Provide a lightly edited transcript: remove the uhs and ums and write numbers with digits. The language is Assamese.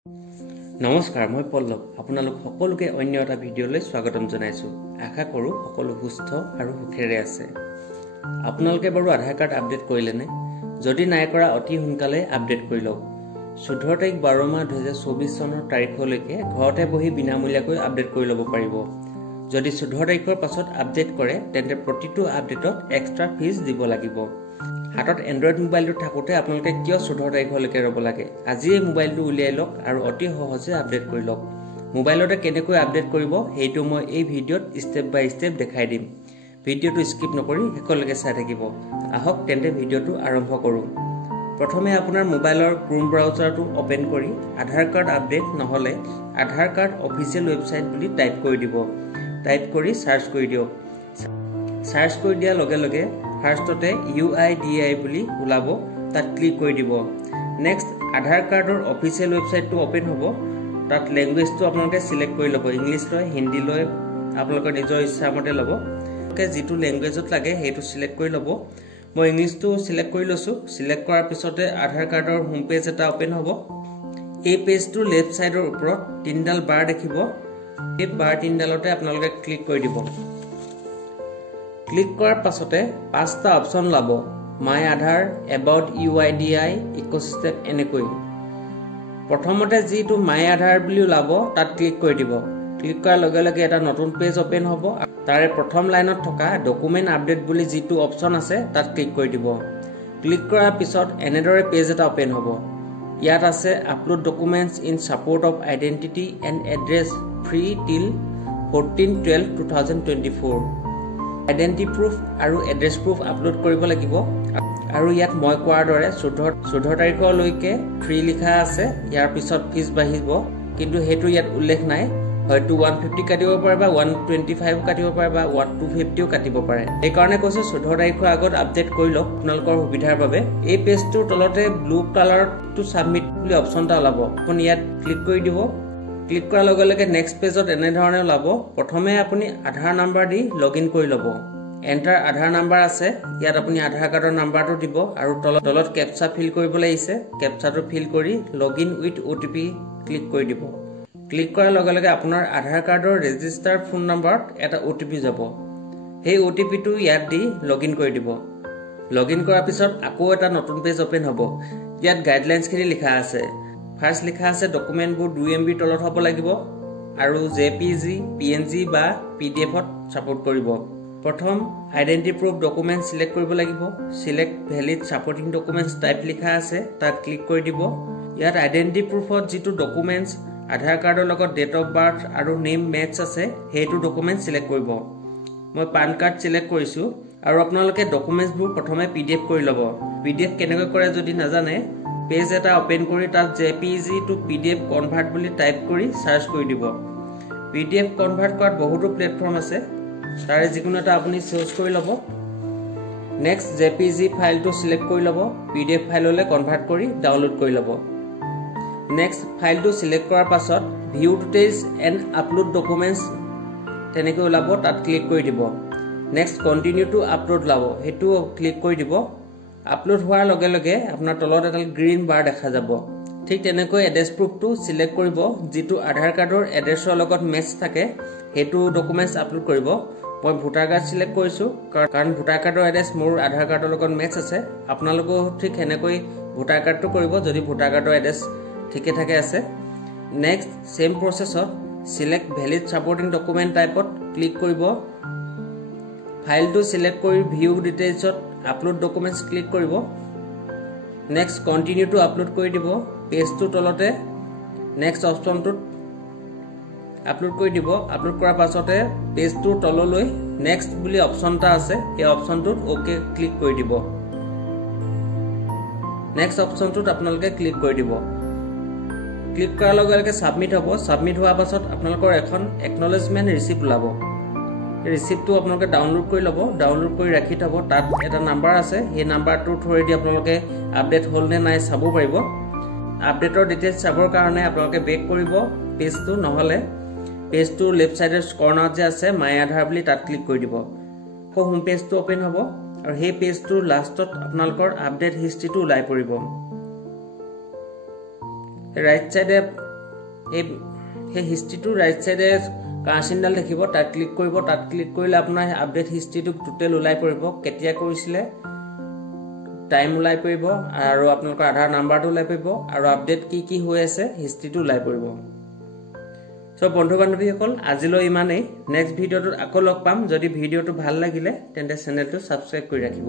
নমস্কাৰ মই পল্লৱ আপোনালোক সকলোকে অন্য এটা ভিডিঅ'লৈ স্বাগতম জনাইছো আশা কৰো সকলো সুস্থ আৰু সুখেৰে আছে আপোনালোকে বাৰু আধাৰ কাৰ্ড আপডেট কৰিলেনে যদি নাই কৰা অতি সোনকালে আপডেট কৰি লওক 14 তাৰিখ 12 মাহ 2024 চনৰ তাৰিখলৈকে ঘৰতে বহি বিনামূলীয়াকৈ আপডেট কৰি ল'ব পাৰিব যদি 14 তাৰিখৰ পাছত আপডেট কৰে তেন্তে প্ৰতিটো আপডেটত এক্সট্ৰা ফিজ দিব লাগিব হাতত এন্ড্ৰইড মোবাইলটো থাকোতে আপোনালোকে কিয় 14 তাৰিখলৈকে ৰব লাগে আজি এই মোবাইলটো উলিয়াই লওক আৰু অতি সহজে আপডেট কৰি লওক মোবাইলতে কেনেকৈ আপডেট কৰিব হেইটো মই এই ভিডিঅ'ত স্টেপ বাই স্টেপ দেখাই দিম ভিডিঅ'টো স্কিপ নকৰি হেকলৈকে চাই থাকিব আহক তেন্তে ভিডিঅ'টো আৰম্ভ কৰো প্ৰথমে আপোনাৰ মোবাইলৰ ক্ৰোম ব্ৰাউজাৰটো ওপেন কৰি আধাৰ কাৰ্ড আপডেট নহলে আধাৰ কাৰ্ড অফিচিয়েল ৱেবছাইট বুলি টাইপ কৰি দিব টাইপ কৰি সাৰ্চ কৰি দিয়ক সাৰ্চ কৰি দিয়া লগে লগে ফাৰ্ষ্টতে UIDI বুলি ওলাব তাত ক্লিক কৰি দিব নেক্সট আধাৰ কাৰ্ডৰ অফিচিয়েল ৱেবছাইটটো ওপেন হ'ব তাত ল্যাঙ্গুৱেজটো আপোনালোকে সিলেক্ট কৰি ল'ব ইংলিছ লয় হিন্দী লয় আপোনালোকৰ নিজৰ ইচ্ছা মতে ল'ব যেটো ল্যাঙ্গুৱেজত লাগে হেইটো সিলেক্ট কৰি ল'ব মই ইংলিছটো সিলেক্ট কৰি লৈছো সিলেক্ট কৰাৰ পিছতে আধাৰ কাৰ্ডৰ হোম পেজ এটা ওপেন হ'ব এই পেজটো লেফট সাইডৰ ওপৰত তিনডাল বাৰ দেখিব এই বাৰ তিনডালতে আপোনালোকে ক্লিক কৰি দিব ক্লিক কৰাৰ পাছতে পাঁচটা অপচন লাব my Aadhaar about UIDI ecosystem এনেকৈ প্ৰথমতে যেটো মাই আধাৰ বুলি লাব তাত ক্লিক কৰি দিব ক্লিক কৰাৰ লগে লগে এটা নতুন পেজ ওপেন হ'ব তাৰে প্ৰথম লাইনত থকা ডকুমেন্ট আপডেট বুলি যেটো অপচন আছে তাত ক্লিক কৰি দিব ক্লিক কৰাৰ পিছত এনেদৰে পেজ এটা ওপেন হ'ব ইয়াত আছে upload documents in support of identity and address free till 14/12/2024 identity proof আৰু এড্ৰেছ প্ৰুফ আপলোড কৰিব লাগিব আৰু ইয়াত মই কোৱাৰ দৰে 14 তাৰিখলৈকে ফ্ৰী লিখা আছে ইয়াৰ পিছত ফিজ বাঢ়িব কিন্তু হেতু ইয়াত উল্লেখ নাই হয়তো 150 কাটিব পাৰে বা 125 কাটিব পাৰে বা 250 কাটিব পাৰে এই কাৰণে কৈছো 14 তাৰিখৰ আগত আপডেট কৰি লওক আপোনালোকৰ সুবিধাৰ বাবে এই পেজটোৰ তলতে ব্লু কালাৰ টু সাবমিট বুলি অপচনটা ওলাব আপুনি ইয়াত ক্লিক কৰি দিব ক্লিক কৰাৰ লগে লগে নেক্সট পেজত এনে ধৰণে ওলাব প্ৰথমে আপুনি আধাৰ নাম্বাৰ দি লগইন কৰি ল'ব এন্টাৰ আধাৰ নাম্বাৰ আছে ইয়াত আপুনি আধাৰ কাৰ্ডৰ নাম্বাৰটো দিব আৰু তলত ক্যাপচা ফিল কৰিবলৈ আহিছে ক্যাপচাটো ফিল কৰি লগইন উইথ OTP ক্লিক কৰি দিব ক্লিক কৰাৰ লগে লগে আপোনাৰ আধাৰ কাৰ্ডৰ ৰেজিষ্টাৰ ফোন নম্বৰত এটা OTP যাব সেই OTP টো ইয়াত দি লগইন কৰি দিব লগইন কৰাৰ পিছত আকৌ এটা নতুন পেজ ওপেন হ'ব ইয়াত গাইডলাইনছ খিনি লিখা আছে ফাৰ্স্ট লিখা আছে ডকুমেন্টবোৰ 2 MB তলত হ'ব লাগিব আৰু JPG PNG বা PDF ত সাপোৰ্ট কৰিব প্ৰথম আইডেন্টি প্ৰুফ ডকুমেন্ট সিলেক্ট কৰিব লাগিব সিলেক্ট ভ্যালিড সাপোৰ্টিং ডকুমেন্টস টাইপ লিখা আছে তাত ক্লিক কৰি দিব ইয়াত আইডেন্টি প্ৰুফত যেটো ডকুমেন্টস আধাৰ কাৰ্ডৰ লগত ডেট অফ বাৰ্থ আৰু নেম মেটচ আছে হেতু ডকুমেন্ট সিলেক্ট কৰিব মই পান কাৰ্ড সিলেক্ট কৰিছো আৰু আপোনালোকে ডকুমেন্টসবোৰ প্ৰথমে PDF কৰি ল'ব PDF কেনেকৈ কৰে যদি নাজানে পেজ এটা ওপেন কৰি তাত JPG টু PDF কনভাৰ্ট বুলি টাইপ কৰি সাৰ্চ কৰি দিব PDF কনভাৰ্ট কৰাত বহুতো প্ল্যাটফৰ্ম আছে তাৰে যিকোনো এটা আপুনি চুজ কৰি ল'ব নেক্সট JPG ফাইলটো সিলেক্ট কৰি ল'ব PDF ফাইললৈ কনভাৰ্ট কৰি ডাউনলোড কৰি ল'ব নেক্সট ফাইলটো সিলেক্ট কৰাৰ পাছত view details and upload documents তেনেকৈ ওলাব তাত ক্লিক কৰি দিব নেক্সট কন্টিনিউ টু আপলোড লাব হেতু ক্লিক কৰি দিব আপলোড হোৱাৰ লগে লগে আপোনাৰ তলত এটা গ্ৰীণ বাৰ দেখা যাব ঠিক তেনেকৈ এড্ৰেছ প্ৰুফটো সিলেক্ট কৰিব যেটো আধাৰ কাৰ্ডৰ এড্ৰেছৰ লগত মেচ থাকে হেতু ডকুমেন্টস আপলোড কৰিব মই ভোটাৰ কাৰ্ড সিলেক্ট কৰিছো কাৰণ ভোটাৰ কাৰ্ডৰ এড্ৰেছ মোৰ আধাৰ কাৰ্ডৰ লগত মেচ আছে আপোনালোকো ঠিক হেনেকৈ ভোটাৰ কাৰ্ডটো কৰিব যদি ভোটাৰ কাৰ্ডৰ এড্ৰেছ ঠিকে থাকে আছে নেক্সট সেম প্ৰসেছত সিলেক্ট ভ্যালিড সাপোৰ্টিং ডকুমেন্ট টাইপত ক্লিক কৰিব ফাইলটো সিলেক্ট কৰি ভিউ ডিটেইলছত আপলোড ডকুমেন্টস ক্লিক কৰিব নেক্সট কন্টিনিউ টু আপলোড কৰি দিব পেজটো তলতে নেক্সট অপচনটো আপলোড কৰি দিব আপলোড কৰাৰ পাছতে পেজটো তললৈ নেক্সট বুলি অপচনটা আছে এই অপচনটোত ওকে ক্লিক কৰি দিব নেক্সট অপচনটোত আপোনালোকে ক্লিক কৰি দিব ক্লিক কৰাৰ লগে লগে সাবমিট হ'ব সাবমিট হোৱাৰ পাছত আপোনালোকৰ এখন একনলেজমেন্ট ৰিসিপ্ট ওলাব ৰিসিপ্টটো আপোনালোকে ডাউনলোড কৰি ল'ব ডাউনলোড কৰি ৰাখি থব তাত এটা নাম্বাৰ আছে এই নাম্বাৰটো থৰেদি আপোনালোকে আপডেট হ'ল নে নাই চাব পাৰিব আপডেটৰ ডিটেইলছ চাবৰ কাৰণে আপোনালোকে বেক কৰিব পেজটো নহলে পেজটো লেফট সাইডৰ কৰ্নাৰত যে আছে মাই আধাৰ বুলি তাত ক্লিক কৰি দিব আকৌ হোম পেজটো ওপেন হ'ব আৰু সেই পেজটোৰ লাষ্টত আপোনালোকৰ আপডেট হিষ্ট্ৰীটো ওলাই পৰিব ৰাইট সাইডে সেই হিষ্ট্ৰীটো ৰাইট চাইডে কাৰ্চিনডাল দেখিব, তাত ক্লিক কৰিব। তাত ক্লিক কৰিলে আপোনাৰ আপডেট হিষ্ট্ৰীটো টোটেল ওলাই পৰিব, কেতিয়া কৰিছিলে টাইম ওলাই পৰিব, আৰু আপোনালোকৰ আধাৰ নাম্বাৰটো ওলাই পৰিব, আৰু আপডেট কি কি হৈ আছে হিষ্ট্ৰীটো ওলাই পৰিব। চ' বন্ধু বান্ধৱীসকল, আজিলৈ ইমানেই। নেক্সট ভিডিঅ'টোত আকৌ লগ পাম। যদি ভিডিঅ'টো ভাল লাগিলে তেন্তে চেনেলটো ছাবস্ক্ৰাইব কৰি ৰাখিব।